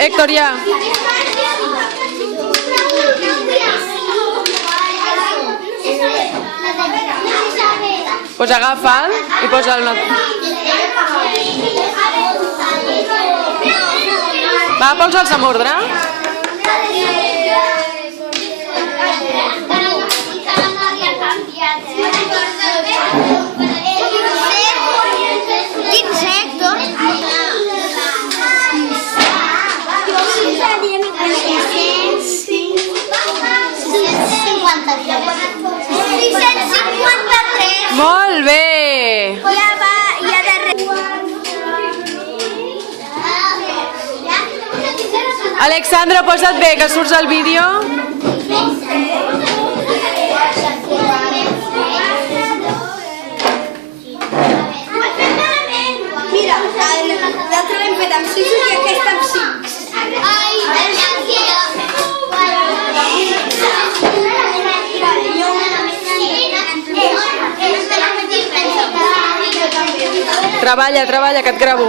Héctor, ja. Pues agafa'l i posa'l una... Va, posa'ls amb ordre. Molt bé! Alexandra, posa't bé, que surts al vídeo. Mira, l'altre l'hem fet amb 6 i aquesta amb 5. Treballa, treballa, que et gravo.